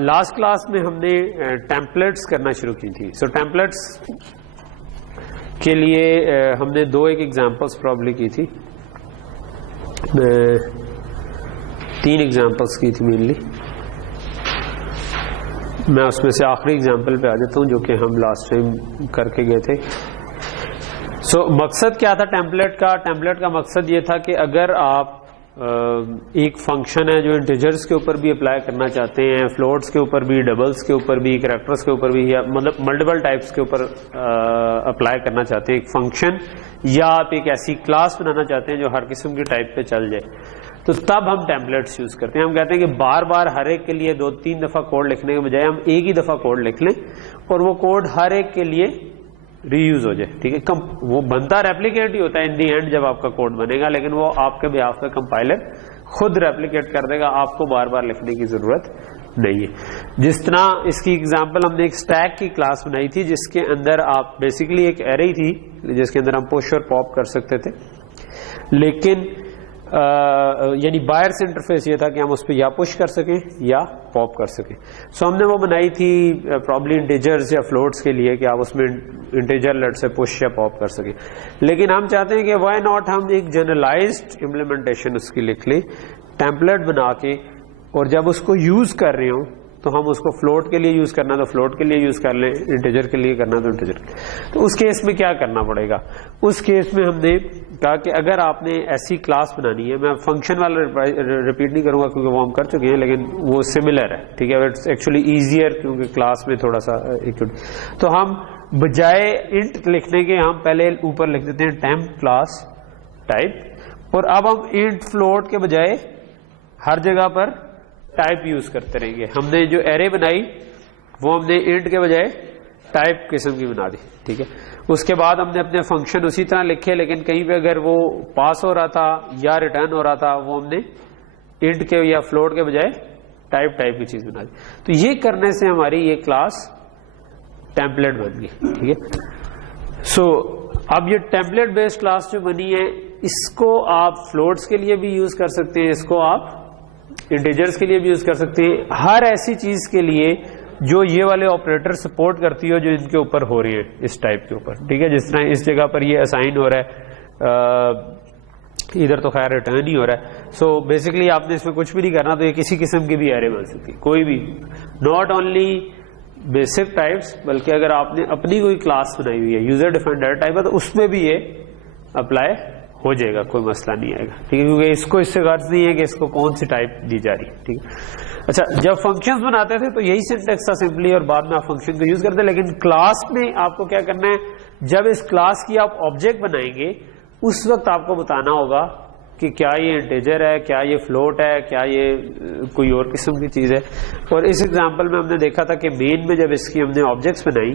Last class میں ہم نے ٹیمپلیٹس کرنا شروع کی تھی. سو ٹیمپلیٹس کے لیے ہم نے ایک ایگزامپلس پرابلی کی تھی, 3 ایگزامپلس کی تھی مینلی. میں اس میں سے آخری ایگزامپل پہ آ جاتا ہوں جو کہ ہم لاسٹ ٹائم کر کے گئے تھے. سو مقصد کیا تھا ٹیمپلیٹ کا؟ ٹیمپلیٹ کا مقصد یہ تھا کہ اگر آپ ایک فنکشن ہے جو انٹیجرز کے اوپر بھی اپلائی کرنا چاہتے ہیں, فلوٹس کے اوپر بھی, ڈبلز کے اوپر بھی, کریکٹرز کے اوپر بھی, یا مطلب ملٹیپل ٹائپس کے اوپر اپلائی کرنا چاہتے ہیں ایک فنکشن, یا آپ ایک ایسی کلاس بنانا چاہتے ہیں جو ہر قسم کی ٹائپ پہ چل جائے, تو تب ہم ٹیمپلیٹس یوز کرتے ہیں. ہم کہتے ہیں کہ بار بار ہر ایک کے لیے 2-3 دفعہ کوڈ لکھنے کے بجائے ہم ایک ہی دفعہ کوڈ لکھ لیں اور وہ کوڈ ہر ایک کے لیے ری یوز ہو جائے. ٹھیک ہے, وہ بنتا ریپلیکیٹ ہی ہوتا ہے ان دی اینڈ جب آپ کا کوڈ بنے گا, لیکن وہ آپ کے بیہاف پہ کمپائلر خود ریپلیکیٹ کر دے گا, آپ کو بار بار لکھنے کی ضرورت نہیں ہے. جس طرح اس کی اگزامپل ہم نے ایک اسٹیک کی کلاس بنائی تھی جس کے اندر آپ بیسیکلی ایک ایرے تھی جس کے اندر ہم پش اور پاپ کر سکتے تھے, لیکن یعنی بائرس انٹرفیس یہ تھا کہ ہم اس پہ یا پش کر سکیں یا پاپ کر سکیں. سو ہم نے وہ بنائی تھی پرابلی انٹیجرز یا فلوٹس کے لیے کہ آپ اس میں انٹیجر لیٹ سے پش یا پاپ کر سکیں, لیکن ہم چاہتے ہیں کہ وائی ناٹ ہم ایک جنرلائزڈ امپلیمنٹیشن اس کی لکھ لیں ٹیمپلیٹ بنا کے, اور جب اس کو یوز کر رہے ہوں تو ہم اس کو فلوٹ کے لیے یوز کرنا تو فلوٹ کے لیے یوز کر لیں, انٹیجر کے لیے کرنا تو انٹیجر. تو اس کیس میں کیا کرنا پڑے گا؟ اس کیس میں ہم نے کہا کہ اگر آپ نے ایسی کلاس بنانی ہے, میں فنکشن والا ریپیٹ نہیں کروں گا کیونکہ وہ ہم کر چکے ہیں, لیکن وہ سملر ہے. ٹھیک ہے, اٹس ایکچولی ایزیئر کیونکہ کلاس میں تھوڑا سا تو ہم بجائے انٹ لکھنے کے ہم پہلے اوپر لکھ دیتے ہیں ٹیمپ کلاس ٹائپ, اور اب ہم انٹ فلوٹ کے بجائے ہر جگہ پر ٹائپ یوز کرتے رہیں گے. ہم نے جو ایرے بنائی وہ ہم نے انٹ کے بجائے ٹائپ قسم کی بنا دی. ٹھیک ہے, اس کے بعد ہم نے اپنے فنکشن اسی طرح لکھے, لیکن کہیں پہ اگر وہ پاس ہو رہا تھا یا ریٹرن ہو رہا تھا وہ ہم نے انٹ کے یا فلوٹ کے بجائے ٹائپ کی چیز بنا دی. تو یہ کرنے سے ہماری یہ کلاس ٹیمپلیٹ بن گئی. ٹھیک ہے, سو اب یہ ٹیمپلیٹ بیسڈ کلاس جو بنی ہے اس کو آپ فلوٹس کے لیے بھی یوز کر سکتے ہیں, اس کو آپ انٹیجرز کے لیے بھی یوز کر سکتے ہیں, ہر ایسی چیز کے لیے جو یہ والے آپریٹر سپورٹ کرتی ہو جو ان کے اوپر ہو رہی ہے اس ٹائپ کے اوپر. ٹھیک ہے, جس طرح اس جگہ پر یہ اسائن ہو رہا ہے, ادھر تو خیر ریٹرن ہی ہو رہا ہے. سو بیسکلی آپ نے اس میں کچھ بھی نہیں کرنا, تو یہ کسی قسم کی بھی ایرے بن سکتی, کوئی بھی, ناٹ اونلی بیسک ٹائپس, بلکہ اگر آپ نے اپنی کوئی کلاس بنائی ہوئی ہے یوزر ڈیفائنڈ ڈیٹا ٹائپ ہے تو اس میں بھی یہ اپلائی ہو جائے گا, کوئی مسئلہ نہیں آئے گا. ٹھیک ہے, کیونکہ اس کو اس سے غرض نہیں ہے کہ اس کو کون سی ٹائپ دی جا رہی ہے. ٹھیک ہے, اچھا جب فنکشنز بناتے تھے تو یہی سینٹیکس تھا سمپلی, اور بعد میں آپ فنکشن کو یوز کرتے, لیکن کلاس میں آپ کو کیا کرنا ہے, جب اس کلاس کی آپ آبجیکٹ بنائیں گے اس وقت آپ کو بتانا ہوگا کہ کیا یہ انٹیجر ہے, کیا یہ فلوٹ ہے, کیا یہ کوئی اور قسم کی چیز ہے. اور اس ایگزامپل میں ہم نے دیکھا تھا کہ مین میں جب اس کی ہم نے آبجیکٹس بنائی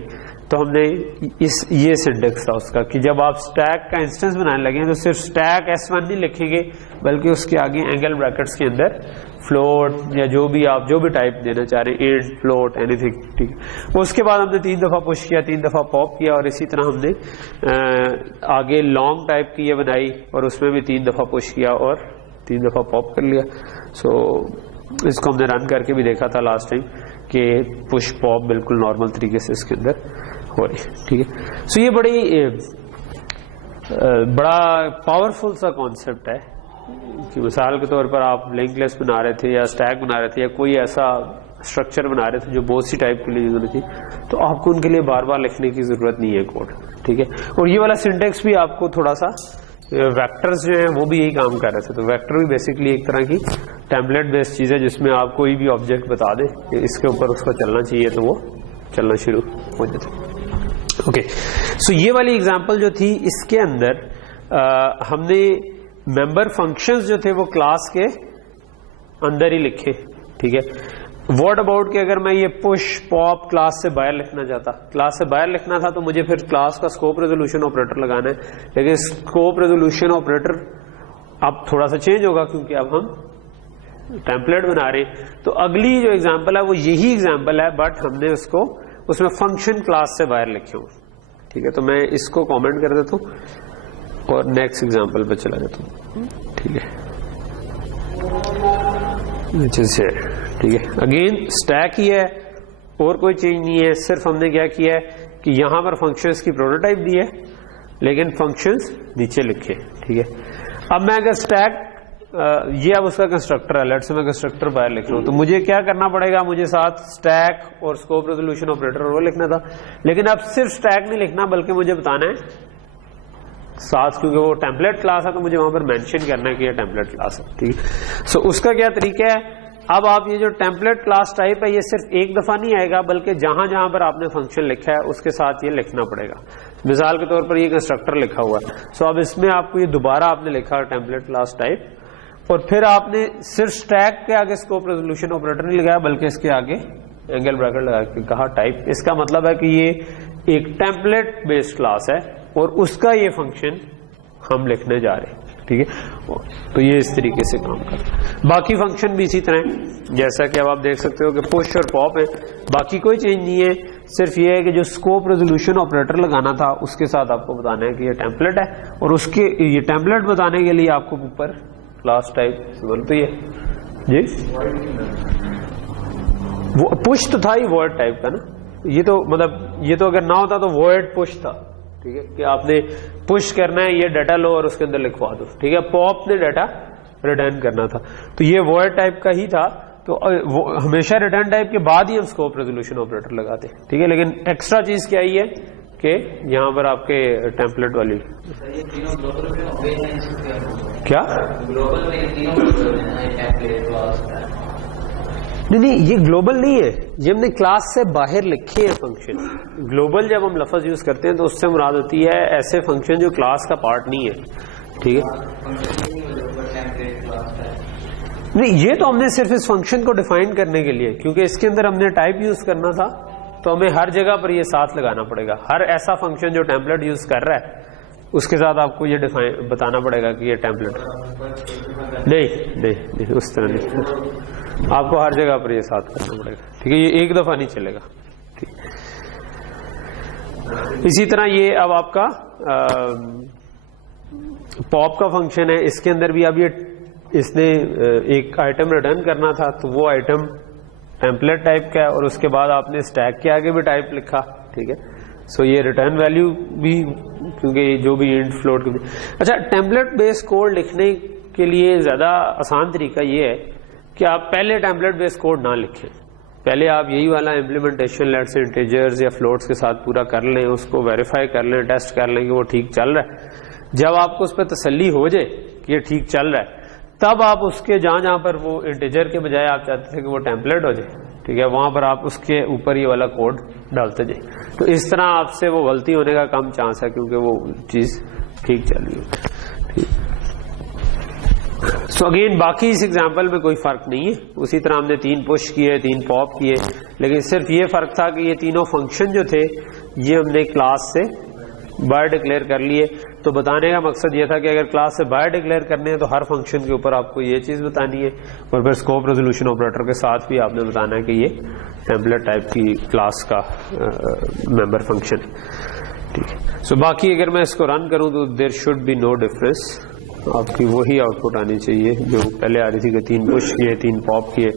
تو ہم نے یہ سینٹیکس تھا اس کا کہ جب آپ اسٹیک کا انسٹنس بنانے لگے تو صرف اسٹیک S1 نہیں لکھیں گے, بلکہ اس کے آگے اینگل بریکٹس کے اندر فلوٹ یا جو بھی آپ جو بھی ٹائپ دینا چاہ رہے ہیں, انٹ, فلوٹ, اینی تھنگ. ٹھیک ہے, اس کے بعد ہم نے 3 دفعہ پش کیا, 3 دفعہ پاپ کیا, اور اسی طرح ہم نے آگے لانگ ٹائپ کی یہ بنائی اور اس میں بھی 3 دفعہ پش کیا اور 3 دفعہ پاپ کر لیا. سو اس کو ہم نے رن کر کے بھی دیکھا تھا لاسٹ ٹائم کہ پش پاپ بالکل نارمل طریقے سے اس کے اندر ہو رہی ہے. ٹھیک ہے, سو یہ بڑا پاورفل سا کانسیپٹ ہے کہ مثال کے طور پر آپ لنک لسٹ بنا رہے تھے یا اسٹیک بنا رہے تھے یا کوئی ایسا اسٹرکچر بنا رہے تھے جو بہت سی ٹائپ کے لیے یوز ہونی تھی, تو آپ کو ان کے لیے بار بار لکھنے کی ضرورت نہیں ہے کوڈ. ٹھیک ہے, اور یہ والا سینٹیکس بھی آپ کو تھوڑا سا, ویکٹرز جو ہیں وہ بھی یہی کام کر رہے تھے, تو ویکٹر بھی بیسکلی ایک طرح کی ٹیمپلیٹ بیسڈ چیز ہے جس میں آپ کوئی بھی آبجیکٹ بتا دیں کہ اس کے اوپر اس کو چلنا چاہیے تو وہ چلنا شروع ہو جاتا ہے. اوکے, سو یہ والی ایگزامپل جو تھی اس کے اندر ہم نے ممبر فنکشنز جو تھے وہ کلاس کے اندر ہی لکھے. ٹھیک ہے, واٹ اباؤٹ کہ اگر میں یہ پش پاپ کلاس سے باہر لکھنا چاہتا, کلاس سے باہر لکھنا تھا تو مجھے پھر کلاس کا اسکوپ ریزولوشن آپریٹر لگانا ہے, لیکن اسکوپ ریزولوشن آپریٹر اب تھوڑا سا چینج ہوگا کیونکہ اب ہم ٹیمپلیٹ بنا رہے ہیں. تو اگلی جو ایگزامپل ہے وہ یہی ایگزامپل ہے, بٹ ہم نے اس میں فنکشن کلاس سے باہر لکھے ہوں. ٹھیک ہے, تو میں اس کو کامنٹ کر دیتا ہوں اور نیکسٹ ایگزامپل پہ چلا جاتا ہوں. ٹھیک ہے, ٹھیک ہے. اگین اسٹیک ہی ہے اور کوئی چینج نہیں ہے, صرف ہم نے کیا کیا ہے کہ یہاں پر فنکشنز کی پروٹوٹائپ دی ہے لیکن فنکشنز نیچے لکھے. ٹھیک ہے. اب میں اگر اسٹیک یہ اب اس کا کنسٹرکٹر ہے, لیٹ سے میں کنسٹرکٹر باہر لکھ رہا ہوں, تو مجھے کیا کرنا پڑے گا, مجھے ساتھ اسٹیک اور اسکوپ ریزولوشن آپریٹر وہ لکھنا تھا, لیکن اب صرف اسٹیک نہیں لکھنا بلکہ مجھے بتانا ہے ساتھ, کیونکہ وہ ٹیمپلیٹ کلاس ہے تو مجھے وہاں پر مینشن کرنا ہے کہ یہ ٹیمپلیٹ کلاس ہے. ٹھیک ہے. سو اس کا کیا طریقہ ہے, اب آپ یہ جو ٹیمپلیٹ کلاس ٹائپ ہے یہ صرف ایک دفعہ نہیں آئے گا بلکہ جہاں جہاں پر آپ نے فنکشن لکھا ہے اس کے ساتھ یہ لکھنا پڑے گا. مثال کے طور پر یہ کنسٹرکٹر لکھا ہوا ہے, سو اب اس میں آپ کو یہ دوبارہ آپ نے لکھا ٹیمپلیٹ کلاس ٹائپ, اور پھر آپ نے صرف اسٹیک کے آگے اسکوپ ریزولوشن آپریٹر نہیں لگایا بلکہ اس کے آگے اینگل بریکٹ لگا کے کہا ٹائپ. اس کا مطلب ہے کہ یہ ایک ٹیمپلیٹ بیسڈ کلاس ہے اور اس کا یہ فنکشن ہم لکھنے جا رہے ہیں. ٹھیک ہے. تو یہ اس طریقے سے کام کرتا ہے. باقی فنکشن بھی اسی طرح جیسا کہ اب آپ دیکھ سکتے ہو کہ پش اور پاپ ہے, باقی کوئی چینج نہیں ہے, صرف یہ ہے کہ جو اسکوپ ریزولوشن آپریٹر لگانا تھا اس کے ساتھ آپ کو بتانا ہے کہ یہ ٹیمپلیٹ ہے, اور اس کے یہ ٹیمپلیٹ بتانے کے لیے آپ کو اوپر کلاس ٹائپ بولتی ہے. جی وہ پش تو تھا ہی وائڈ ٹائپ کا نا, یہ تو مطلب یہ تو اگر نہ ہوتا تو وائڈ پش تھا. ٹھیک ہے, کہ آپ نے پش کرنا ہے یہ ڈیٹا لو اور اس کے اندر لکھوا دو. ٹھیک ہے. پاپ نے ڈیٹا ریٹرن کرنا تھا, تو یہ وائڈ ٹائپ کا ہی تھا, تو ہمیشہ ریٹرن ٹائپ کے بعد ہی ہم اسکوپ ریزولوشن آپریٹر لگاتے. ٹھیک ہے. لیکن ایکسٹرا چیز کیا ہی ہے کہ یہاں پر آپ کے ٹیمپلیٹ والی کیا نہیں یہ گلوبل نہیں ہے, یہ ہم نے کلاس سے باہر لکھے ہیں فنکشن. گلوبل جب ہم لفظ یوز کرتے ہیں تو اس سے مراد ہوتی ہے ایسے فنکشن جو کلاس کا پارٹ نہیں ہے. ٹھیک ہے. نہیں یہ تو ہم نے صرف اس فنکشن کو ڈیفائن کرنے کے لیے, کیونکہ اس کے اندر ہم نے ٹائپ یوز کرنا تھا تو ہمیں ہر جگہ پر یہ ساتھ لگانا پڑے گا. ہر ایسا فنکشن جو ٹیمپلیٹ یوز کر رہا ہے اس کے ساتھ آپ کو یہ بتانا پڑے گا کہ یہ ٹیمپلیٹ نہیں اس طرح نہیں, آپ کو ہر جگہ پر یہ ساتھ کرنا پڑے گا. ٹھیک ہے. یہ ایک دفعہ نہیں چلے گا. ٹھیک. اسی طرح یہ اب آپ کا پاپ کا فنکشن ہے, اس کے اندر بھی اب یہ اس نے ایک آئٹم ریٹرن کرنا تھا تو وہ آئٹم ٹیمپلیٹ ٹائپ کا ہے, اور اس کے بعد آپ نے اسٹیک کے آگے بھی ٹائپ لکھا. ٹھیک ہے. سو یہ ریٹرن ویلیو بھی, کیونکہ جو بھی انٹ فلوٹ. اچھا, ٹیمپلیٹ بیس کوڈ لکھنے کے لیے زیادہ آسان طریقہ یہ ہے کہ آپ پہلے ٹیمپلیٹ بیس کوڈ نہ لکھیں, پہلے آپ یہی والا امپلیمنٹیشن لیٹ سے انٹیجرز یا فلوٹس کے ساتھ پورا کر لیں, اس کو ویریفائی کر لیں, ٹیسٹ کر لیں کہ وہ ٹھیک چل رہا ہے. جب آپ کو اس پہ تسلی ہو جائے کہ یہ ٹھیک چل رہا ہے تب آپ اس کے جہاں پر وہ انٹیجر کے بجائے آپ چاہتے تھے کہ وہ ٹیمپلیٹ ہو جائے, ٹھیک ہے, وہاں پر آپ اس کے اوپر یہ والا کوڈ ڈالتے جائیں. تو اس طرح آپ سے وہ غلطی ہونے کا کم چانس ہے کیونکہ وہ چیز ٹھیک چل رہی ہے. سو اگین باقی اس ایگزامپل میں کوئی فرق نہیں ہے, اسی طرح ہم نے 3 پش کیے 3 پاپ کیے, لیکن صرف یہ فرق تھا کہ یہ تینوں فنکشن جو تھے یہ ہم نے کلاس سے باہر ڈکلیئر کر لیے. تو بتانے کا مقصد یہ تھا کہ اگر کلاس سے باہر ڈکلیئر کرنے ہیں تو ہر فنکشن کے اوپر آپ کو یہ چیز بتانی ہے, اور پھر اسکوپ ریزولوشن آپریٹر کے ساتھ بھی آپ نے بتانا ہے کہ یہ ٹیمپلیٹ ٹائپ کی کلاس کا ممبر فنکشن. ٹھیک ہے. سو باقی اگر میں اس کو رن کروں تو there should be no difference, آپ کی وہی آؤٹ پٹ آنی چاہیے جو پہلے آ رہی تھی کہ 3 پش کیے 3 پاپ کیے.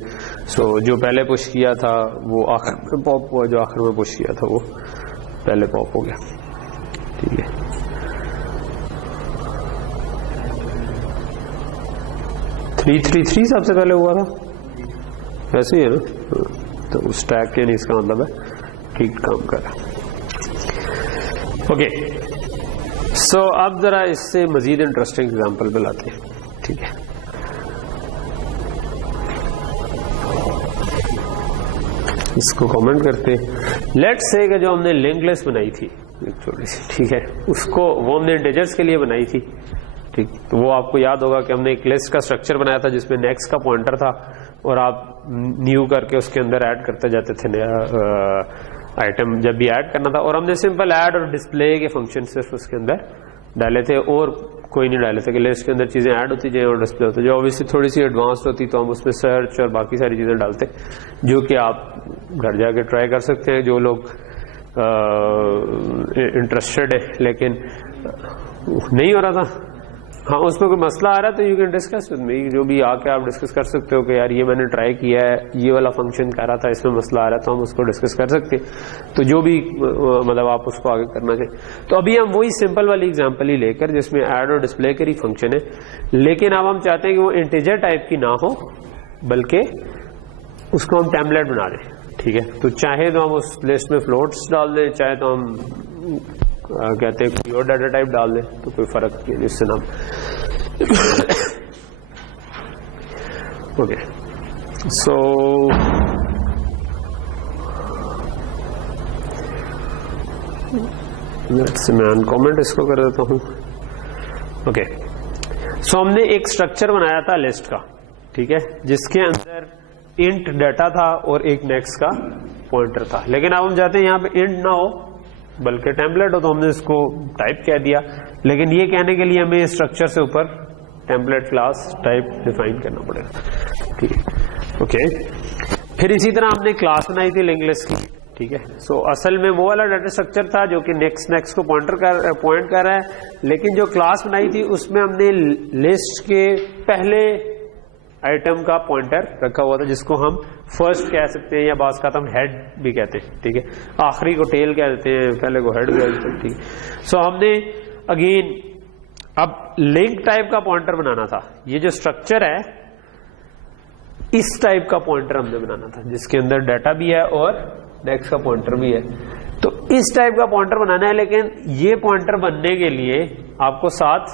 سو جو پہلے پش کیا تھا وہ آخر میں پاپ ہوا, جو آخر میں پش کیا تھا وہ پہلے پاپ ہو گیا. ٹھیک ہے. تھری سب سے پہلے ہوا تھا, ایسے ہی ہے نا, تو اسٹیک کے نہیں, اس کا مطلب ہے ٹھیک کام کر رہا. اوکے. سو اب ذرا اس سے مزید انٹرسٹنگ ایگزامپل پہ لاتے ہیں. ٹھیک ہے. اس کو کامنٹ کرتے ہیں. لیٹ سے کہ جو ہم نے لنک لسٹ بنائی تھی چھوٹی سی, ٹھیک ہے, اس کو وہ ہم نے انٹیجرز کے لیے بنائی تھی. ٹھیک. تو وہ آپ کو یاد ہوگا کہ ہم نے ایک لسٹ کا اسٹرکچر بنایا تھا جس میں نیکسٹ کا پوائنٹر تھا, اور آپ نیو کر کے اس کے اندر ایڈ کرتے جاتے تھے نیا آئٹم جب بھی ایڈ کرنا تھا, اور ہم نے سمپل ایڈ اور ڈسپلے کے فنکشن صرف اس کے اندر ڈالے تھے اور کوئی نہیں ڈالے تھے کہ لسٹ کے اندر چیزیں ایڈ ہوتی جائیں اور ڈسپلے ہوتی. جو اوبیسلی تھوڑی سی ایڈوانسڈ ہوتی تو ہم اس میں سرچ اور باقی ساری چیزیں ڈالتے, جو کہ آپ گھر جا کے ٹرائی کر سکتے ہیں جو لوگ انٹرسٹڈ ہے. لیکن نہیں ہو رہا تھا ہاں اس میں کوئی مسئلہ آ رہا ہے تو you can discuss with me, جو بھی آ کے آپ ڈسکس کر سکتے ہو کہ یار یہ میں نے ٹرائی کیا ہے, یہ والا فنکشن کر رہا تھا, اس میں مسئلہ آ رہا ہے, تو ہم اس کو ڈسکس کر سکتے ہیں, تو جو بھی مطلب آپ اس کو آگے کرنا چاہیں. تو ابھی ہم وہی سمپل والی ایگزامپل ہی لے کر جس میں ایڈ اور ڈسپلے کا ہی فنکشن ہے, لیکن اب ہم چاہتے ہیں کہ وہ انٹیجر ٹائپ کی نہ ہو بلکہ اس کو ہم ٹیمپلیٹ بنا دیں. ٹھیک ہے, تو چاہے تو ہم اس لسٹ میں فلوٹس ڈال دیں, چاہے تو ہم کہتے ہیں کوئی اور ڈیٹا ٹائپ ڈال دیں, تو کوئی فرق نہیں اس سے نام. اوکے سو میں انکومنٹ اس کو کر دیتا ہوں. اوکے سو ہم نے ایک اسٹرکچر بنایا تھا لسٹ کا, ٹھیک ہے, جس کے اندر انٹ ڈیٹا تھا اور ایک نیکسٹ کا پوائنٹر تھا, لیکن اب ہم چاہتے ہیں یہاں پہ انٹ نہ ہو بلکہ ٹیمپلیٹ ہو, تو ہم نے اس کو ٹائپ کہہ دیا, لیکن یہ کہنے کے لیے ہمیں اسٹرکچر سے اوپر ٹیمپلیٹ کلاس ٹائپ ڈیفائن کرنا پڑے گا. ٹھیک ہے, اوکے. پھر اسی طرح ہم نے کلاس بنائی تھی لنک لسٹ کی. ٹھیک ہے, سو اصل میں وہ والا ڈیٹا اسٹرکچر تھا جو کہ نیکسٹ کو پوائنٹ کر رہا ہے, لیکن جو کلاس بنائی تھی اس میں ہم نے لسٹ کے پہلے آئٹم کا پوائنٹر رکھا ہوا تھا جس کو ہم فرسٹ کہہ سکتے ہیں, یا بعض کا ہم ہیڈ بھی کہتے ہیں. ٹھیک ہے, آخری کو ٹیل کہہ دیتے ہیں, پہلے کو ہیڈ بھی کہہ دیتے ہیں. ٹھیک ہے, سو ہم نے اگین اب لنک ٹائپ کا پوائنٹر بنانا تھا. یہ جو اسٹرکچر ہے اس ٹائپ کا پوائنٹر ہم نے بنانا تھا جس کے اندر ڈیٹا بھی ہے اور نیکسٹ کا پوائنٹر بھی ہے. تو اس ٹائپ کا پوائنٹر بنانا ہے, لیکن یہ پوائنٹر بننے کے لیے آپ کو ساتھ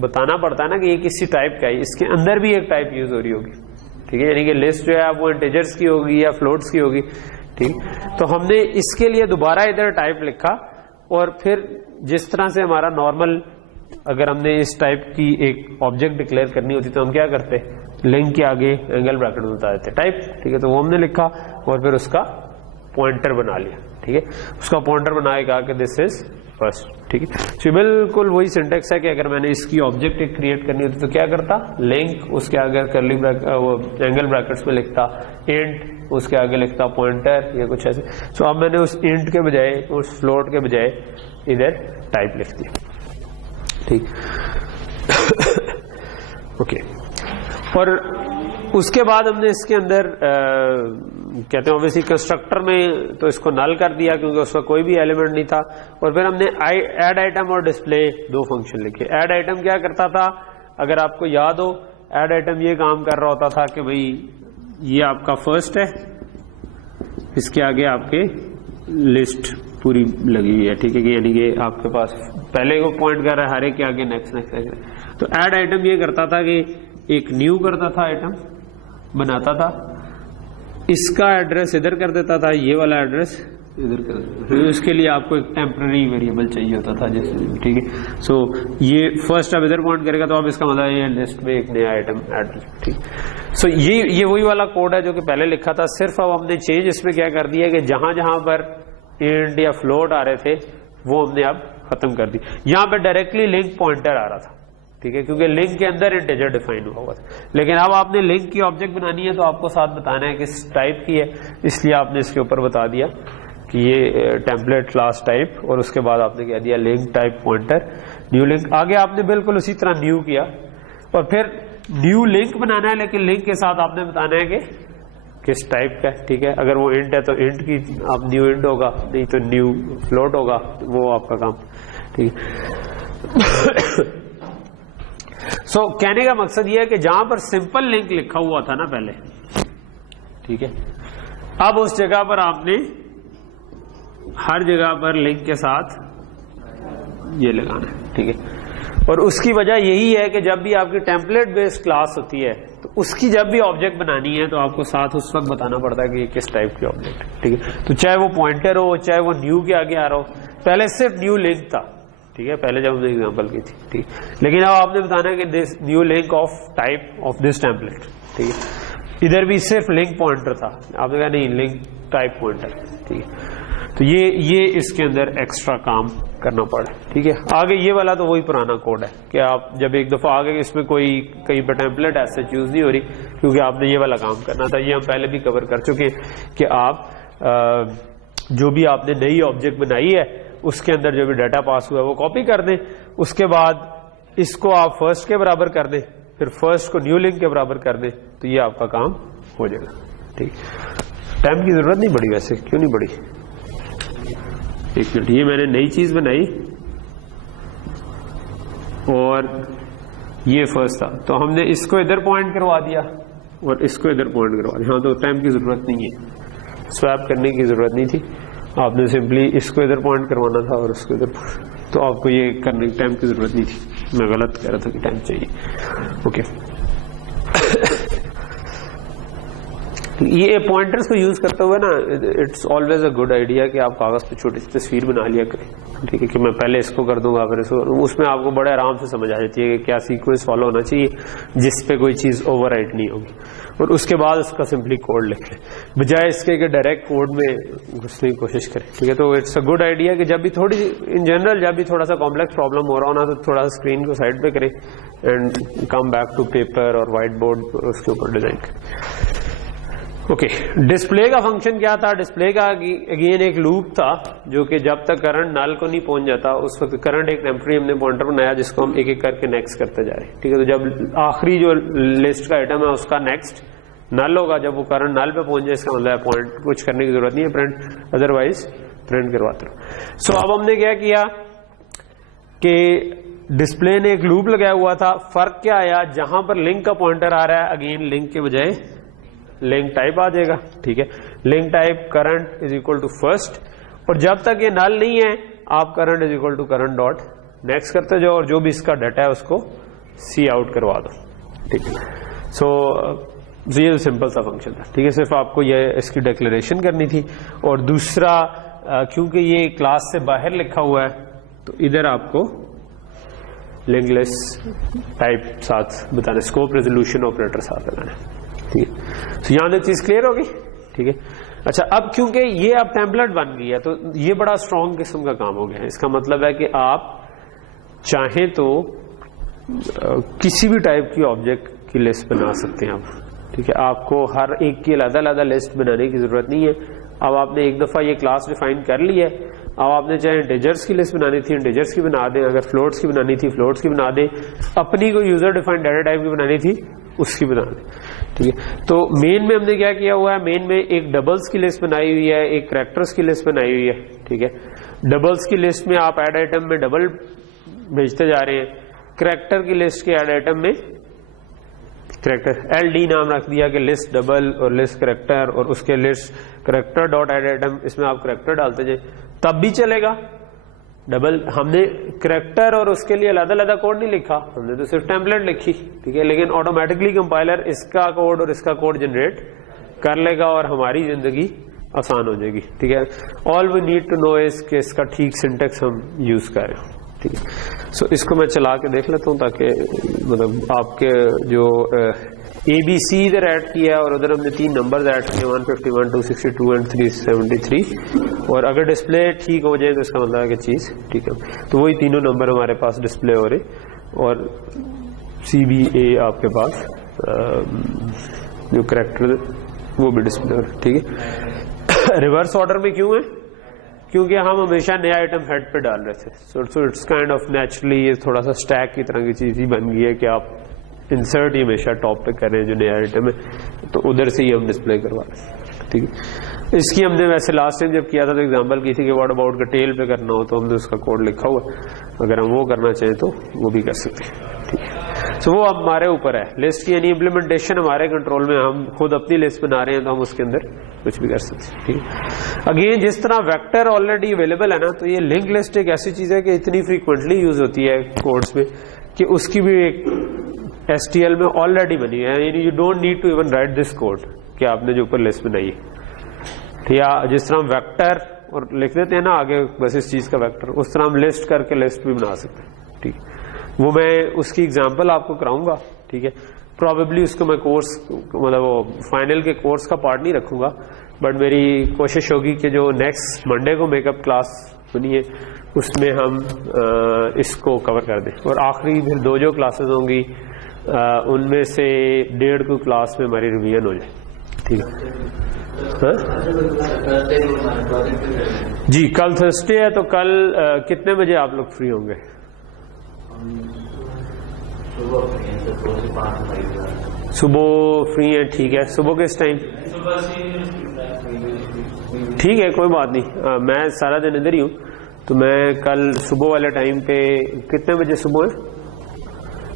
بتانا پڑتا ہے نا کہ یہ کسی ٹائپ کا ہے, اس کے اندر بھی ایک ٹائپ یوز ہو رہی ہوگی. ٹھیک ہے, یعنی کہ لسٹ جو ہے وہ انٹیجرز کی ہوگی یا فلوٹس کی ہوگی. ٹھیک, تو ہم نے اس کے لیے دوبارہ ادھر ٹائپ لکھا, اور پھر جس طرح سے ہمارا نارمل اگر ہم نے اس ٹائپ کی ایک آبجیکٹ ڈکلیئر کرنی ہوتی تو ہم کیا کرتے, لنک کے آگے اینگل بریکٹ میں بتا دیتے ٹائپ. ٹھیک ہے, تو وہ ہم نے لکھا اور پھر اس کا پوائنٹر بنا لیا. ٹھیک ہے, اس کا پوائنٹر بنایا کہا کہ دس از فرسٹ. ٹھیک ہے, تو بالکل وہی سینٹیکس ہے کہ اگر میں نے اس کی آبجیکٹ ایک کریٹ کرنی ہوتی تو کیا کرتا, لنک اس کے آگے کرلی اینگل بریکٹس میں لکھتا, انٹ اس کے آگے لکھتا پوائنٹر یا کچھ ایسے. سو اب میں نے اس انٹ کے بجائے, اس فلوٹ کے بجائے ادھر ٹائپ لکھ دیا. ٹھیک, اوکے. اور اس کے بعد ہم نے اس کے اندر کہتے ہیں اوبیسلی کنسٹرکٹر میں تو اس کو نل کر دیا کیونکہ اس کا کوئی بھی ایلیمنٹ نہیں تھا. اور پھر ہم نے ایڈ آئٹم اور ڈسپلے دو فنکشن لکھے. ایڈ آئٹم کیا کرتا تھا, اگر آپ کو یاد ہو, ایڈ آئٹم یہ کام کر رہا ہوتا تھا کہ بھئی یہ آپ کا فرسٹ ہے, اس کے آگے آپ کے لسٹ پوری لگی ہوئی ہے. ٹھیک ہے, یعنی کہ آپ کے پاس پہلے کو پوائنٹ کر رہا ہے ہر ایک کے آگے نیکسٹ. تو ایڈ آئٹم یہ کرتا تھا کہ ایک نیو کرتا تھا, آئٹم بناتا تھا, اس کا ایڈریس ادھر کر دیتا تھا, یہ والا ایڈریس ادھر کر دیتا تھا. اس کے لیے آپ کو ایک ٹیمپرری ویریبل چاہیے ہوتا تھا جیسے. ٹھیک ہے, سو یہ فرسٹ اب ادھر پوائنٹ کرے گا تو اب اس کا مطلب یہ لسٹ میں ایک نیا آئٹم ایڈ. ٹھیک, سو یہ وہی والا کوڈ ہے جو کہ پہلے لکھا تھا, صرف اب ہم نے چینج اس میں کیا کر دیا کہ جہاں جہاں پر انٹ یا فلوٹ آ رہے تھے وہ ہم نے اب ختم کر دی. یہاں پہ ڈائریکٹلی لنک پوائنٹر آ رہا تھا. ٹھیک ہے, کیونکہ لنک کے اندر انٹیجر ڈیفائن ہوا تھا, لیکن اب آپ نے لنک کی آبجیکٹ بنانی ہے تو آپ کو ساتھ بتانا ہے کس ٹائپ کی ہے, اس لیے آپ نے اس کے اوپر بتا دیا کہ یہ ٹیمپلیٹ کلاس ٹائپ, اور اس کے بعد آپ نے کہہ دیا link type pointer new link. آگے آپ نے بالکل اسی طرح نیو کیا, اور پھر نیو لنک بنانا ہے, لیکن لنک کے ساتھ آپ نے بتانا ہے کہ کس ٹائپ کا ہے. ٹھیک ہے, اگر وہ انٹ ہے تو انٹ کی آپ نیو انٹ ہوگا, نہیں تو نیو فلوٹ ہوگا, وہ آپ کا کام. ٹھیک ہے, سو کہنے کا مقصد یہ ہے کہ جہاں پر سمپل لنک لکھا ہوا تھا نا پہلے, ٹھیک ہے, اب اس جگہ پر آپ نے ہر جگہ پر لنک کے ساتھ یہ لگانا ہے. ٹھیک ہے, اور اس کی وجہ یہی ہے کہ جب بھی آپ کی ٹیمپلیٹ بیسڈ کلاس ہوتی ہے تو اس کی جب بھی آبجیکٹ بنانی ہے تو آپ کو ساتھ اس وقت بتانا پڑتا ہے کہ یہ کس ٹائپ کی آبجیکٹ ہے. ٹھیک ہے, تو چاہے وہ پوائنٹر ہو, چاہے وہ نیو کے آگے آ رہا ہو, پہلے صرف نیو لنک تھا. ٹھیک ہے, پہلے جب ہم نے ایگزامپل کی تھی. ٹھیک, لیکن اب آپ نے بتانا ہے کہ this new link of type of this template. ٹھیک ہے, ادھر بھی صرف لنک پوائنٹر تھا, آپ نے کہا نہیں لنک ٹائپ پوائنٹر. ٹھیک ہے, تو یہ اس کے اندر ایکسٹرا کام کرنا پڑا. ٹھیک ہے, آگے یہ والا تو وہی پرانا کوڈ ہے کہ آپ جب ایک دفعہ آگے اس میں کوئی کہیں پہ ٹیمپلیٹ ایسے چوز نہیں ہو رہی کیونکہ آپ نے یہ والا کام کرنا تھا. یہ ہم پہلے بھی کور کر چکے کہ آپ جو بھی آپ نے نئی آبجیکٹ بنائی ہے اس کے اندر جو بھی ڈیٹا پاس ہوا ہے وہ کاپی کر دیں, اس کے بعد اس کو آپ فرسٹ کے برابر کر دیں، پھر فرسٹ کو نیو لنک کے برابر کر دیں، تو یہ آپ کا کام ہو جائے گا. ٹھیک، ٹائم کی ضرورت نہیں پڑی، ویسے کیوں نہیں پڑی؟ ایک منٹ، یہ میں نے نئی چیز بنائی اور یہ فرسٹ تھا، تو ہم نے اس کو ادھر پوائنٹ کروا دیا اور اس کو ادھر پوائنٹ کروا دیا. ہاں، تو ٹائم کی ضرورت نہیں ہے، سویپ کرنے کی ضرورت نہیں تھی، آپ نے سمپلی اس کو ادھر پوائنٹ کروانا تھا اور اس کو ادھر، تو آپ کو یہ کرنے کی ٹائم کی ضرورت نہیں تھی. میں غلط کہہ رہا تھا کہ ٹائم چاہیے. اوکے، یہ پوائنٹرز کو یوز کرتے ہوئے نا، it's always a good idea کہ آپ کاغذ پہ چھوٹی سی تصویر بنا لیا کریں. ٹھیک ہے، کہ میں پہلے اس کو کر دوں گا پھر اس کو، اس میں آپ کو بڑے آرام سے سمجھ آ جاتی ہے کہ کیا سیکوینس فالو ہونا چاہیے جس پہ کوئی چیز اوور رائٹ نہیں ہوگی، اور اس کے بعد اس کا سمپلی کوڈ لکھ لیں بجائے اس کے کہ ڈائریکٹ کوڈ میں گھسنے کی کوشش کریں. ٹھیک ہے، تو اٹس اے گڈ آئیڈیا کہ جب بھی تھوڑی ان جنرل جب بھی تھوڑا سا کمپلیکس پرابلم ہو رہا ہونا تو تھوڑا سا اسکرین کو سائڈ پہ کریں and come back to paper اور وائٹ بورڈ، اس کے اوپر ڈیزائن کریں. اوکے، ڈسپلے کا فنکشن کیا تھا؟ ڈسپلے کا اگین ایک لوپ تھا جو کہ جب تک کرنٹ نل کو نہیں پہنچ جاتا اس وقت کرنٹ ایک ٹیمپرری ہم نے پوائنٹر بنایا جس کو ہم ایک ایک کر کے نیکسٹ کرتے جا رہے ہیں. ٹھیک ہے، تو جب آخری جو لسٹ کا آئٹم ہے اس کا نیکسٹ نل ہوگا، جب وہ کرنٹ نل پہ پہنچ جائے اس کا مطلب پوائنٹ کچھ کرنے کی ضرورت نہیں ہے پرنٹ، ادروائز پرنٹ کرواتے رہو. سو اب ہم نے کیا کیا کہ ڈسپلے نے ایک لوپ لگایا ہوا تھا. فرق کیا آیا؟ جہاں پر لنک کا پوائنٹر آ رہا ہے اگین لنک کے بجائے لنک ٹائپ آ جائے گا. ٹھیک ہے، link type current is equal to first, اور جب تک یہ نل نہیں ہے آپ current is equal to current dot next کرتے جاؤ اور جو بھی اس کا ڈیٹا ہے اس کو سی آؤٹ کروا دو. ٹھیک ہے، سو یہ سمپل سا فنکشن تھا. ٹھیک ہے، صرف آپ کو یہ اس کی ڈیکلیریشن کرنی تھی. اور دوسرا کیونکہ یہ کلاس سے باہر لکھا ہوا ہے تو ادھر آپ کو لنک لسٹ ٹائپ ساتھ بتانا، اسکوپ ریزولوشن آپریٹر ساتھ بتانا. ٹھیک ہے، تو یہاں چیز کلیئر ہوگی. ٹھیک ہے، اچھا اب کیونکہ یہ اب ٹیمپلیٹ بن گئی ہے تو یہ بڑا اسٹرانگ قسم کا کام ہو گیا ہے. اس کا مطلب ہے کہ آپ چاہیں تو کسی بھی ٹائپ کی آبجیکٹ کی لسٹ بنا سکتے ہیں آپ. ٹھیک ہے، آپ کو ہر ایک کی علیحدہ علیحدہ لسٹ بنانے کی ضرورت نہیں ہے. اب آپ نے ایک دفعہ یہ کلاس ڈیفائن کر لی ہے، اب آپ نے چاہے انٹیجرز کی لسٹ بنانی تھی انٹیجرز کی بنا دیں، اگر فلوٹس کی بنانی تھی فلوٹس کی بنا دیں، اپنی کو یوزر ڈیفائن ڈیٹا ٹائپ کی بنانی تھی اس کی بنا دیں. ٹھیک ہے، تو مین میں ہم نے کیا کیا ہوا ہے؟ مین میں ایک ڈبلز کی لسٹ بنائی ہوئی ہے، ایک کریکٹرز کی لسٹ بنائی ہوئی ہے. ٹھیک ہے، ڈبلز کی لسٹ میں آپ ایڈ آئٹم میں ڈبل بھیجتے جا رہے ہیں، کریکٹر کی لسٹ کے ایڈ آئٹم میں کریکٹر ایل ڈی نام رکھ دیا کہ لسٹ ڈبل اور لسٹ کریکٹر، اور اس کے list character dot add item, اس میں آپ کریکٹر ڈالتے جائیں تب بھی چلے گا. ڈبل ہم نے کریکٹر اور اس کے لیے علیحدہ علیحدہ کوڈ نہیں لکھا، ہم نے تو صرف ٹیمپلیٹ لکھی. ٹھیک ہے، لیکن آٹومیٹکلی کمپائلر اس کا کوڈ اور اس کا کوڈ جنریٹ کر لے گا اور ہماری زندگی آسان ہو جائے گی. ٹھیک ہے، آل وی نیڈ ٹو نو از کہ اس کا ٹھیک سنٹیکس ہم یوز کریں. ٹھیک ہے، سو اس کو میں چلا کے دیکھ لیتا ہوں تاکہ مطلب آپ کے جو اے بی سی ادھر ایڈ کیا ہے اور ادھر ہم نے 3 نمبرز ایڈ کیے 151 262 اینڈ 373، اور اگر ڈسپلے ٹھیک ہو جائے تو اس کا مطلب ہے کہ چیز ٹھیک ہے. تو وہی تینوں نمبر ہمارے پاس ڈسپلے ہو رہے اور سی بی اے آپ کے پاس جو کریکٹر وہ بھی ڈسپلے ہو رہے. ٹھیک ہے، ریورس آرڈر میں کیوں ہے؟ کیونکہ ہم ہمیشہ نیا آئٹم ہیڈ پہ ڈال رہے تھے. So it's kind of naturally یہ تھوڑا سا اسٹیک کی طرح کی چیز ہی بن گئی ہے کہ آپ انسرٹ ہی ہمیشہ ٹاپ پہ کریں جو نیا آئٹم ہے تو ادھر سے ہی ہم ڈسپلے کروا رہے ہیں. ٹھیک ہے، اس کی ہم نے ویسے لاسٹ ٹائم جب کیا تھا تو ایگزامپل کی تھی کہ واٹ اباؤٹ کا ٹیل پہ کرنا ہو تو ہم نے اس کا کوڈ لکھا ہوا ہے، اگر ہم وہ کرنا چاہیں تو وہ بھی کر سکتے ہیں. ٹھیک ہے، سو وہ اب ہمارے اوپر ہے. لسٹ کی یعنی امپلیمنٹیشن ہمارے کنٹرول میں، ہم خود اپنی لسٹ بنا رہے ہیں تو ہم اس کے اندر کچھ بھی کر سکتے ہیں. ٹھیک ہے، اگین جس طرح ویکٹر آلریڈی اویلیبل ہے نا، تو یہ لنک لسٹ ایک ایسی چیز ہے کہ اتنی فریکوینٹلی یوز ہوتی ہے کوڈز میں کہ اس کی بھی ایک ایس ٹی ایل میں آلریڈی بنی ہے. یعنی you don't need to even write this code کہ آپ نے جو اوپر لسٹ بنائی ہے. یا جس طرح ہم ویکٹر اور لکھ دیتے ہیں نا آگے بس اس چیز کا ویکٹر، اس طرح ہم لسٹ کر کے لسٹ بھی بنا سکتے ہیں. ٹھیک ہے، وہ میں اس کی ایگزامپل آپ کو کراؤں گا. ٹھیک ہے، پرابیبلی اس کو میں کورس مطلب وہ فائنل کے کورس کا پارٹ نہیں رکھوں گا، بٹ میری کوشش ہوگی کہ جو نیکسٹ منڈے کو میک اپ کلاس بنی ہے اس میں ہم اس کو کور کر دیں، اور آخری پھر 2 جو کلاسز ہوں گی ان میں سے 1.5 کو کلاس میں ہماری ریویژن ہو جائے. ٹھیک ہے جی، کل تھرسڈے ہے تو کل کتنے بجے آپ لوگ فری ہوں گے؟ صبح فری ہے, ٹھیک ہے. صبح کس ٹائم؟ ٹھیک ہے, کوئی بات نہیں, میں سارا دن ادھر ہی ہوں, تو میں کل صبح والے ٹائم پہ کتنے بجے صبح ہے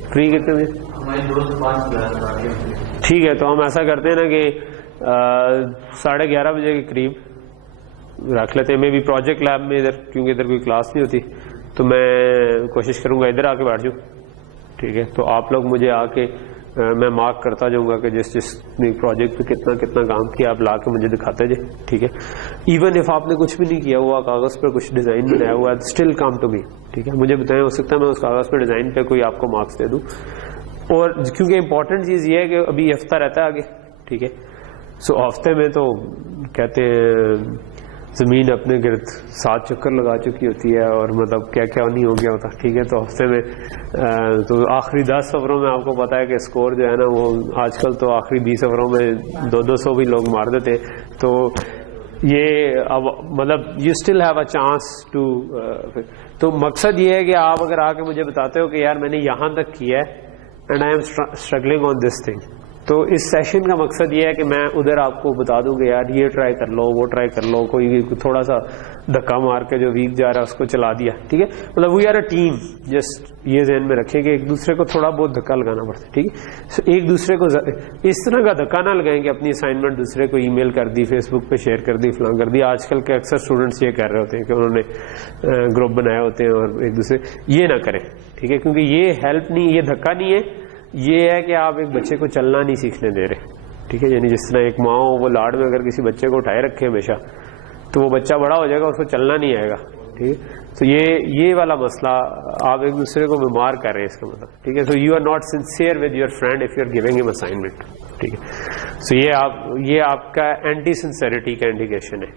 فری, کتنے بجے؟ ٹھیک ہے, تو ہم ایسا کرتے ہیں نا کہ 11:30 بجے کے قریب رکھ لیتے ہیں. میں بھی پروجیکٹ لیب میں ادھر, کیونکہ ادھر کوئی کلاس نہیں ہوتی, تو میں کوشش کروں گا ادھر آ کے بیٹھ جاؤں. ٹھیک ہے, تو آپ لوگ مجھے آ کے میں مارک کرتا جاؤں گا کہ جس پروجیکٹ پہ کتنا کام کیا آپ لا کے مجھے دکھاتے جائیں. ٹھیک ہے, ایون اف آپ نے کچھ بھی نہیں کیا ہوا, کاغذ پہ کچھ ڈیزائن بنایا ہوا ہے, اسٹل کم ٹو می. ٹھیک ہے, مجھے بتائیں, ہو سکتا ہے میں اس کاغذ پہ ڈیزائن پہ کوئی آپ کو مارکس دے دوں. اور کیونکہ امپورٹنٹ چیز یہ ہے کہ ابھی ہفتہ رہتا ہے آگے. ٹھیک ہے, سو ہفتے میں تو کہتے ہیں زمین اپنے گرد 7 چکر لگا چکی ہوتی ہے, اور مطلب کیا کیا نہیں ہو گیا ہوتا. ٹھیک ہے, تو ہفتے میں تو آخری 10 اووروں میں آپ کو پتا ہے کہ اسکور جو ہے نا وہ آج کل تو آخری 20 اووروں میں 200 بھی لوگ مار دیتے. تو یہ اب مطلب you still have a chance to. تو مقصد یہ ہے کہ آپ اگر آ کے مجھے بتاتے ہو کہ یار میں نے یہاں تک کیا ہے and I am struggling on this thing, تو اس سیشن کا مقصد یہ ہے کہ میں ادھر آپ کو بتا دوں کہ یار یہ ٹرائی کر لو, وہ ٹرائی کر لو, کوئی تھوڑا سا دھکا مار کے جو ویک جا رہا ہے اس کو چلا دیا. ٹھیک ہے, مطلب we are a team. Just یہ ذہن میں رکھیں کہ ایک دوسرے کو تھوڑا بہت دھکا لگانا پڑتا ہے. ٹھیک ہے, ایک دوسرے کو اس طرح کا دھکا نہ لگائیں کہ اپنی اسائنمنٹ دوسرے کو ای میل کر دی, فیس بک پہ شیئر کر دی, فلاں کر دی. آج کل کے اکثر اسٹوڈنٹس یہ کر رہے ہوتے ہیں کہ انہوں نے گروپ بنائے ہوتے ہیں اور ایک دوسرے, یہ نہ کریں. ٹھیک ہے, کیونکہ یہ ہیلپ نہیں, یہ دھکا نہیں ہے, یہ ہے کہ آپ ایک بچے کو چلنا نہیں سیکھنے دے رہے. ٹھیک ہے, یعنی جس طرح ایک ماں ہو وہ لاڈ میں اگر کسی بچے کو اٹھائے رکھے ہمیشہ, تو وہ بچہ بڑا ہو جائے گا, اس کو چلنا نہیں آئے گا. ٹھیک ہے, تو یہ والا مسئلہ آپ ایک دوسرے کو بیمار کر رہے ہیں اس کا مطلب. ٹھیک ہے, so you are not sincere with your friend if you are giving ہم اسائنمنٹ. ٹھیک ہے, سو یہ آپ کا اینٹی سنسیئرٹی کا انڈیکیشن ہے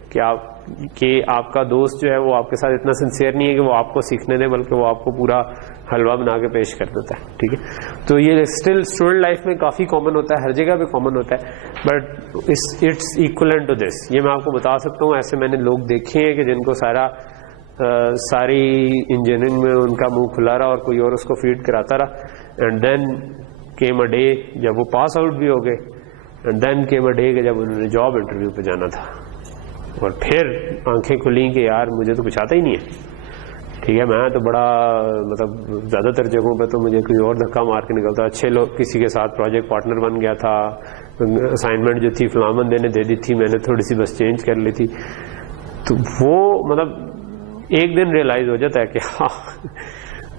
کہ آپ کا دوست جو ہے وہ آپ کے ساتھ اتنا سنسیئر نہیں ہے کہ وہ آپ کو سیکھنے دے, بلکہ وہ آپ کو پورا حلوہ بنا کے پیش کر دیتا ہے. ٹھیک ہے, تو یہ اسٹل اسٹوڈنٹ لائف میں کافی کامن ہوتا ہے, ہر جگہ پہ کامن ہوتا ہے, but it's equivalent to this. یہ میں آپ کو بتا سکتا ہوں, ایسے میں نے لوگ دیکھے ہیں کہ جن کو ساری انجینئرنگ میں ان کا منہ کھلا رہا اور کوئی اور اس کو فیڈ کراتا رہا, and then came a day جب وہ پاس آؤٹ بھی ہو گئے, and then came a day کہ جب انہوں نے جاب انٹرویو پہ جانا تھا, اور پھر آنکھیں کھلیں کہ یار مجھے تو کچھ آتا ہی نہیں ہے. ٹھیک ہے, میں تو بڑا مطلب زیادہ تر جگہوں پہ تو مجھے کوئی اور دھکا مار کے نکلتا. اچھے لوگ کسی کے ساتھ پروجیکٹ پارٹنر بن گیا تھا, اسائنمنٹ جو تھی فلاں بندے نے دے دی تھی, میں نے تھوڑی سی بس چینج کر لی تھی. تو وہ مطلب ایک دن ریئلائز ہو جاتا ہے کہ ہاں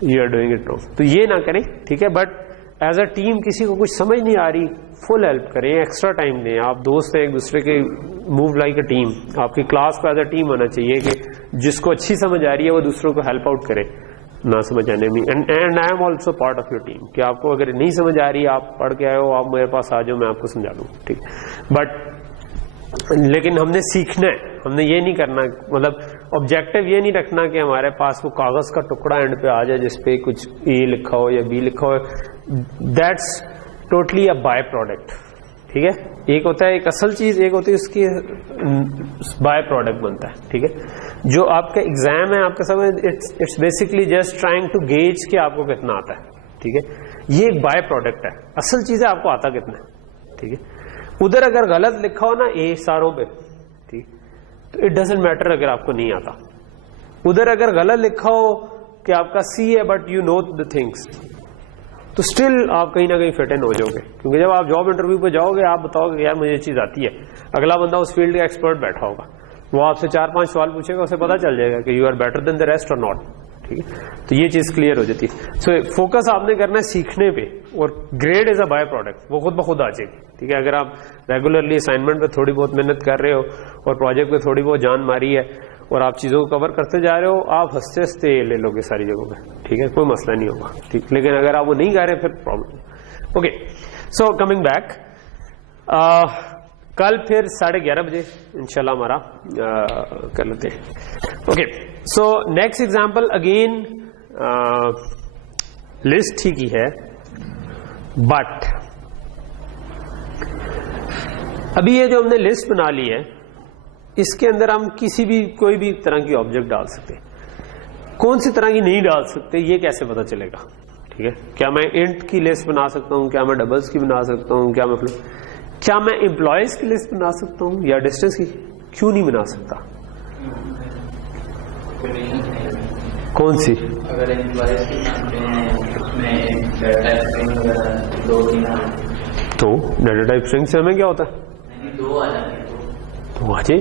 you are doing it wrong. تو یہ نہ کریں. ٹھیک ہے, بٹ ایز اے ٹیم کسی کو کچھ سمجھ نہیں آ رہی, فل ہیلپ کریں, ایکسٹرا ٹائم دیں. آپ دوست ہیں ایک دوسرے کے, موو لائک اے ٹیم. آپ کی کلاس کو ایز اے ٹیم ہونا چاہیے کہ جس کو اچھی سمجھ آ رہی ہے وہ دوسروں کو ہیلپ آؤٹ کرے نہ سمجھ آنے میں. And I am also part of your team, کہ آپ کو اگر نہیں سمجھ آ رہی ہے, آپ پڑھ کے آئے ہو, آپ میرے پاس آ جاؤ, میں آپ کو سمجھا دوں. ٹھیک, بٹ لیکن ہم نے سیکھنا ہے, ہم نے یہ نہیں کرنا, مطلب آبجیکٹو یہ نہیں رکھنا کہ ہمارے پاس وہ کاغذ کا ٹکڑا اینڈ پہ آ جائے جس پہ کچھ اے لکھا ہو یا بی لکھا ہو. That's totally a by product. ٹھیک ہے, ایک ہوتا ہے ایک اصل چیز, ایک ہوتی ہے اس کی بائی پروڈکٹ بنتا ہے. ٹھیک ہے, جو آپ کا ایگزام ہے آپ کے سامنے, it's basically just trying to gauge کہ آپ کو کتنا آتا ہے. ٹھیک ہے, یہ ایک بائی پروڈکٹ ہے, اصل چیز ہے آپ کو آتا کتنا ہے. ٹھیک ہے, ادھر اگر غلط لکھا ہو نا اے ساروں پہ, ٹھیک, تو اٹ ڈزنٹ میٹر اگر آپ کو نہیں آتا. ادھر اگر غلط لکھا ہو کہ آپ کا سی ہے but you know the things, تو اسٹل آپ کہیں نہ کہیں فٹ ان ہو جاؤ گے. کیونکہ جب آپ جاب انٹرویو پہ جاؤ گے, آپ بتاؤ گے یار مجھے یہ چیز آتی ہے, اگلا بندہ اس فیلڈ کا ایکسپرٹ بیٹھا ہوگا, وہ آپ سے 4-5 سوال پوچھے گا, اسے پتا چل جائے گا کہ you are better than the rest اور ناٹ. ٹھیک ہے, تو یہ چیز کلیئر ہو جاتی ہے. سو فوکس آپ نے کرنا ہے سیکھنے پہ, اور grade is a by product, وہ خود بخود آ جائے گی. ٹھیک ہے, اگر آپ ریگولرلی اسائنمنٹ پہ تھوڑی بہت محنت کر رہے ہو اور پروجیکٹ پہ تھوڑی بہت جان ماری ہے اور آپ چیزوں کو کور کرتے جا رہے ہو, آپ ہنستے ہنستے لے لو گے ساری جگہوں پہ. ٹھیک ہے, کوئی مسئلہ نہیں ہوگا. ٹھیک, لیکن اگر آپ وہ نہیں کر رہے پھر problem. Okay, so coming back, کل پھر 11:30 بجے انشاءاللہ ہمارا کر لیتے ہیں. Okay, so next example again list ہی کی ہے, بٹ ابھی یہ جو ہم نے لسٹ بنا لی ہے اس کے اندر ہم کسی بھی کوئی بھی طرح کی آبجیکٹ ڈال سکتے. کون سی طرح کی نہیں ڈال سکتے یہ کیسے پتا چلے گا؟ ٹھیک ہے. کیا میں انٹ کی لسٹ بنا سکتا ہوں, کیا میں ڈبلز کی بنا سکتا ہوں, کیا میں امپلائیز کی لسٹ بنا سکتا ہوں یا ڈسٹینس کی؟ کیوں نہیں بنا سکتا؟ کون سی؟ اگر امپلائیز کی بناتے ہیں اس میں ڈیٹا اسٹرنگ وغیرہ دو تین تو ڈیٹا ٹائپ اسٹرنگ سے ہمیں کیا ہوتا ہے؟ دو آ جاتے ہیں. تو آجے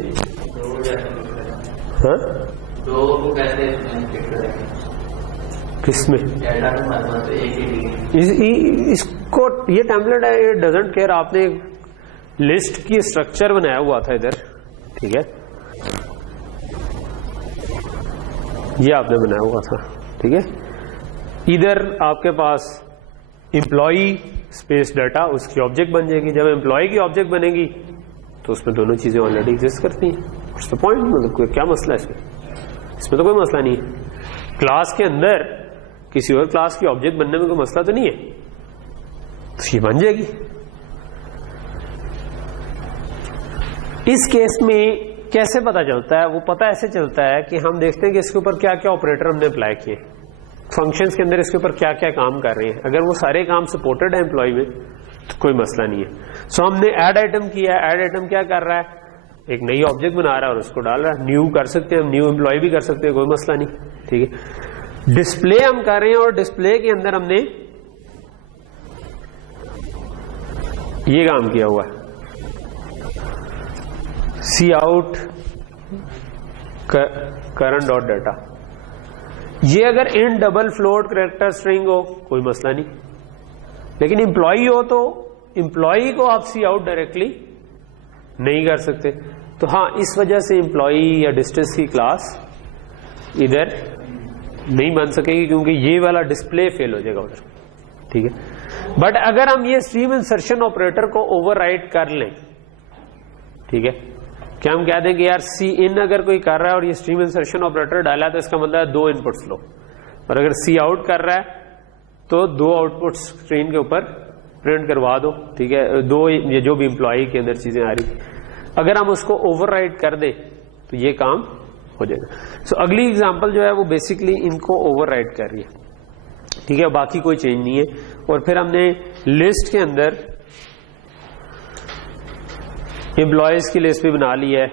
ہاں دو کو کیسے کس میں ڈیٹا کو مطلب ایک ہی اس کو یہ ٹیمپلیٹ ہے, یہ ڈزنٹ کیئر. آپ نے لسٹ کی اسٹرکچر بنایا ہوا تھا ادھر, ٹھیک ہے, یہ آپ نے بنایا ہوا تھا, ٹھیک ہے. ادھر آپ کے پاس امپلائی اسپیس ڈیٹا اس کی آبجیکٹ بن جائے گی. جب امپلائی کی آبجیکٹ بنے گی تو اس میں دونوں چیزیں آلریڈی ایگزسٹ کرتی ہیں. It's the point. مطلب کیا مسئلہ ہے اس میں تو کوئی مسئلہ نہیں ہے. کلاس کے اندر کسی اور کلاس کی آبجیکٹ بننے میں کوئی مسئلہ تو نہیں ہے, تو یہ بن جائے گی. اس کیس میں کیسے پتا چلتا ہے؟ وہ پتا ایسے چلتا ہے کہ ہم دیکھتے ہیں کہ اس کے اوپر کیا کیا آپریٹر ہم نے اپلائی کیے, فنکشنز کے اندر اس کے اوپر کیا کیا کام کر رہے ہیں. اگر وہ سارے کام سپورٹڈ ہیں امپلائی میں تو کوئی مسئلہ نہیں ہے. سو ہم نے ایڈ آئٹم کیا. ایڈ آئٹم کیا کر رہا ہے؟ ایک نئی آبجیکٹ بنا رہا ہے اور اس کو ڈال رہا ہے. نیو کر سکتے ہیں, نیو امپلائی بھی کر سکتے ہیں, کوئی مسئلہ نہیں, ٹھیک ہے. ڈسپلے ہم کر رہے ہیں اور ڈسپلے کے اندر ہم نے یہ کام کیا ہوا ہے, C out current dot data. یہ اگر ان ڈبل فلوٹ کریکٹر اسٹرنگ ہو کوئی مسئلہ نہیں, لیکن امپلائی ہو تو امپلائی کو آپ سی آؤٹ ڈائریکٹلی نہیں کر سکتے. تو ہاں اس وجہ سے امپلائی یا ڈسٹینس کی کلاس ادھر نہیں بن سکے گی کیونکہ یہ والا ڈسپلے فیل ہو جائے گا ادھر, ٹھیک ہے. بٹ اگر ہم یہ اسٹریم انسرشن آپریٹر کو اوور رائٹ کر لیں, ٹھیک ہے, کیا ہم کہہ دیں کہ یار سی ان اگر کوئی کر رہا ہے اور یہ اسٹریم انسرشن آپریٹر ڈالا تو اس کا مطلب ہے دو ان پٹس لو, اور اگر سی آؤٹ کر رہا ہے تو دو آؤٹ پٹس اسکرین کے اوپر پرنٹ کروا دو, ٹھیک ہے, دو یہ جو بھی امپلائی کے اندر چیزیں آ رہی, اگر ہم اس کو اوور رائٹ کر دیں تو یہ کام ہو جائے گا. سو اگلی اگزامپل جو ہے وہ بیسکلی ان کو اوور رائٹ کر رہی ہے, ٹھیک ہے, باقی کوئی چینج نہیں ہے. اور پھر ہم نے لسٹ کے اندر امپلائیز کی لسٹ بھی بنا لی ہے.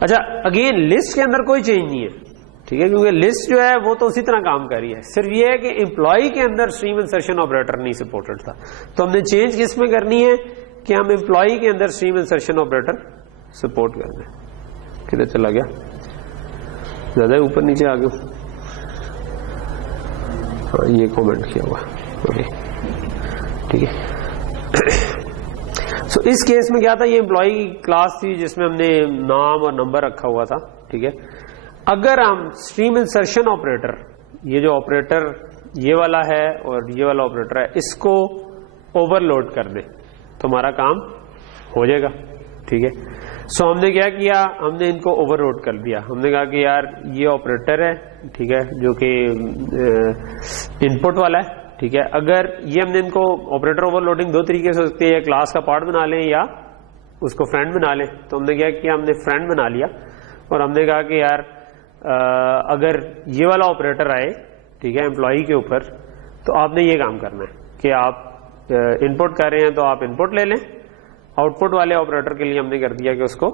اچھا اگین لسٹ کے اندر کوئی چینج نہیں ہے, ٹھیک ہے, کیونکہ لسٹ جو ہے وہ تو اسی طرح کام کر رہی ہے. صرف یہ ہے کہ امپلائی کے اندر اسٹریم انسرشن آپریٹر نہیں سپورٹڈ تھا, تو ہم نے چینج کس میں کرنی ہے کہ ہم امپلائی کے اندر اسٹریم انسرشن آپریٹر سپورٹ کر دیں. کدھر چلا گیا؟ زیادہ اوپر نیچے آ گیا. ہاں یہ کومنٹ کیا ہوا, اوکے, ٹھیک ہے. سو اس کیس میں کیا تھا, یہ امپلائی کلاس تھی جس میں ہم نے نام اور نمبر رکھا ہوا تھا, ٹھیک ہے. اگر ہم اسٹریم انسرشن آپریٹر, یہ جو آپریٹر یہ والا ہے اور یہ والا آپریٹر ہے, اس کو اوور لوڈ کر دیں تو ہمارا کام ہو جائے گا, ٹھیک ہے. سو ہم نے کیا کیا, ہم نے ان کو اوور لوڈ کر دیا. ہم نے کہا کہ یار یہ آپریٹر ہے, ٹھیک ہے, جو کہ ان پٹ والا ہے, ٹھیک ہے. اگر یہ ہم نے ان کو آپریٹر اوور لوڈنگ دو طریقے سے ہو سکتی ہے, یا کلاس کا پارٹ بنا لیں یا اس کو فرینڈ بنا لیں. تو ہم نے کیا کیا, ہم نے فرینڈ بنا لیا اور ہم نے کہا کہ یار اگر یہ والا آپریٹر آئے, ٹھیک ہے, امپلائی کے اوپر, تو آپ نے یہ کام کرنا ہے کہ آپ ان پٹ کر رہے ہیں تو آپ ان پٹ لے لیں. آؤٹ پٹ والے آپریٹر کے لیے ہم نے کر دیا کہ اس کو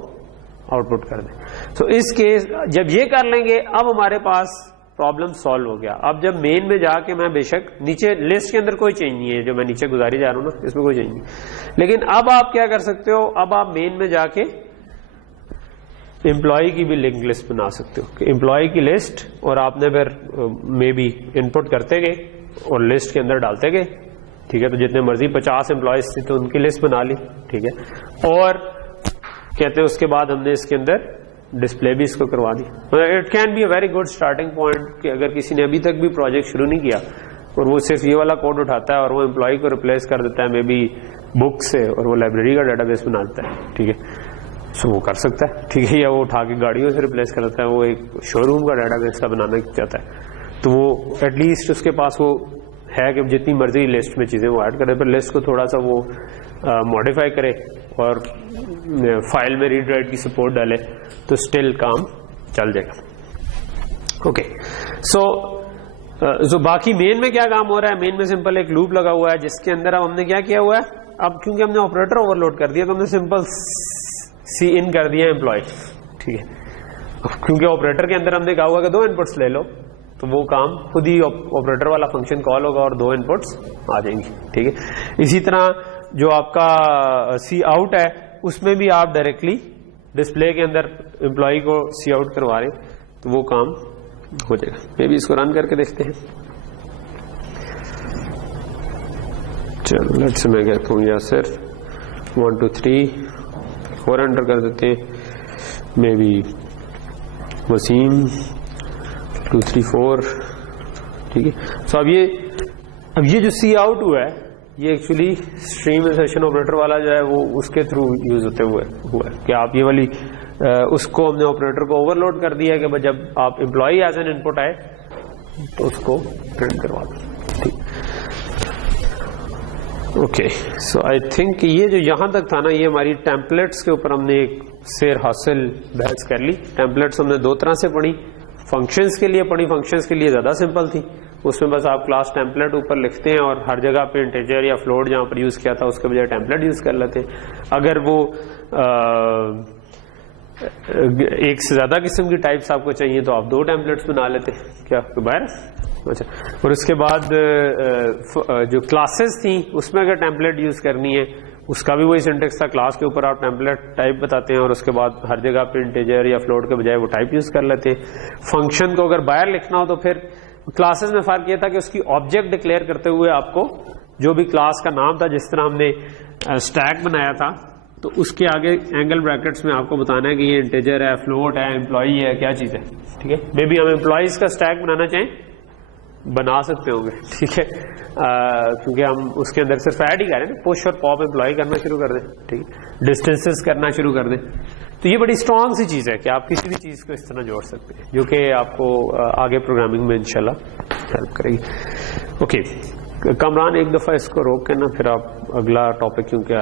آؤٹ پٹ کر دیں. سو اس کیس جب یہ کر لیں گے اب ہمارے پاس پرابلم سالو ہو گیا. اب جب مین میں جا کے میں بے شک نیچے لسٹ کے اندر کوئی چینج نہیں ہے جو میں نیچے گزاری جا رہا ہوں نا, اس میں کوئی چینج نہیں, لیکن اب آپ کیا کر سکتے ہو, اب آپ مین میں جا کے امپلائی کی بھی لنک لسٹ بنا سکتے ہو کہ امپلائی کی لسٹ, اور آپ نے پھر مے بی ان پٹ کرتے گئے اور لسٹ کے اندر ڈالتے گئے, ٹھیک ہے. تو جتنے مرضی 50 امپلائیز تھے تو ان کی لسٹ بنا لی, ٹھیک ہے. اور کہتے ہیں اس کے بعد ہم نے اس کے اندر ڈسپلے بھی اس کو کروا دی. It can be a very good starting point کہ اگر کسی نے ابھی تک بھی پروجیکٹ شروع نہیں کیا اور وہ صرف یہ والا کوڈ اٹھاتا ہے اور وہ امپلائی کو ریپلیس کر دیتا ہے مے بی بک سے, اور وہ لائبریری کا ڈیٹا بیس بنا دیتا ہے, ٹھیک ہے. سو وہ کر سکتا ہے, ٹھیک ہے, یا وہ اٹھا کے گاڑیوں سے ریپلیس کر دیتا ہے, وہ ایک شو روم کا ڈیٹا بیس کا بنانا چاہتا ہے, تو وہ ایٹ لیسٹ اس کے پاس وہ ہے کہ جتنی مرضی لسٹ میں چیزیں وہ ایڈ کرے, پھر لسٹ کو تھوڑا سا وہ ماڈیفائی کرے اور فائل میں ریڈ رائٹ کی سپورٹ ڈالے تو اسٹل کام چل جائے گا. اوکے, سو جو باقی مین میں کیا کام ہو رہا ہے, مین میں سمپل ایک لوپ لگا ہوا ہے جس کے اندر اب ہم نے کیا کیا ہوا ہے, اب کیونکہ ہم نے آپریٹر اوور لوڈ کر دیا تو ہم نے سمپل سی ان کر دیا امپلائی, ٹھیک ہے. کیونکہ آپریٹر کے اندر ہم نے کہا ہوا کہ 2 انپٹس لے لو, تو وہ کام خود ہی آپریٹر والا فنکشن کال ہوگا اور 2 انپٹس آ جائیں گی, ٹھیک ہے. اسی طرح جو آپ کا سی آؤٹ ہے اس میں بھی آپ ڈائریکٹلی ڈسپلے کے اندر امپلائی کو سی آؤٹ کروا رہے ہیں تو وہ کام ہو جائے گا. میں بھی اس کو رن کر کے دیکھتے ہیں. چلو لیٹ سے میں کہتا ہوں یاسر 1 2 3 4 انٹر کر دیتے ہیں, میں بھی وسیم 2 3 4, ٹھیک ہے. سو اب یہ جو سی آؤٹ ہوا ہے یہ ایکچولی اسٹریم انسرشن آپریٹر والا جو ہے وہ اس کے تھرو یوز ہوتے ہوئے ہوا ہے کہ آپ یہ والی اس کو ہم نے آپریٹر کو اوور لوڈ کر دیا کہ جب آپ امپلائی ایز این ان پٹ آئے تو اس کو پرنٹ کروا دیں, ٹھیک. اوکے, سو آئی تھنک یہ جو یہاں تک تھا نا یہ ہماری ٹیمپلیٹس کے اوپر ہم نے ایک سیر حاصل بحث کر لی. ٹیمپلیٹس ہم نے 2 طرح سے پڑھی, فنکشنز کے لیے پڑھی, فنکشنز کے لیے زیادہ سمپل تھی, اس میں بس آپ کلاس ٹیمپلیٹ اوپر لکھتے ہیں اور ہر جگہ پہ انٹیجر یا فلوٹ جہاں پر یوز کیا تھا اس کے بجائے ٹیمپلیٹ یوز کر لیتے ہیں. اگر وہ ایک سے زیادہ قسم کی ٹائپس آپ کو چاہیے تو آپ 2 ٹیمپلیٹس بنا لیتے, کیا باہر. اچھا, اور اس کے بعد جو کلاسز تھیں اس میں اگر ٹیمپلیٹ یوز کرنی ہے اس کا بھی وہی سینٹیکس تھا, کلاس کے اوپر آپ ٹیمپلیٹ ٹائپ بتاتے ہیں اور اس کے بعد ہر جگہ پہ انٹیجر یا فلوٹ کے بجائے وہ ٹائپ یوز کر لیتے. فنکشن کو اگر باہر لکھنا ہو تو پھر کلاسز میں فرق یہ تھا کہ اس کی آبجیکٹ ڈکلیئر کرتے ہوئے آپ کو جو بھی کلاس کا نام تھا, جس طرح ہم نے اسٹیک بنایا تھا تو اس کے آگے اینگل بریکٹس میں آپ کو بتانا ہے کہ یہ انٹیجر ہے, فلوٹ ہے, امپلائی ہے, کیا چیز ہے, ٹھیک ہے. مے بی ہم امپلائیز کا اسٹیک بنانا چاہیں بنا سکتے ہوں گے, ٹھیک ہے, کیونکہ ہم اس کے اندر صرف ایڈ ہی کریں, پش اور پاپ امپلائی کرنا شروع کر دیں, ٹھیک ہے, ڈسٹینسز کرنا شروع کر دیں. تو یہ بڑی اسٹرانگ سی چیز ہے کہ آپ کسی بھی چیز کو اس طرح جوڑ سکتے ہیں جو کہ آپ کو آگے پروگرامنگ میں انشاءاللہ ہیلپ کرے گی. اوکے کامران ایک دفعہ اس کو روک کے نا پھر آپ اگلا ٹاپک کیونکہ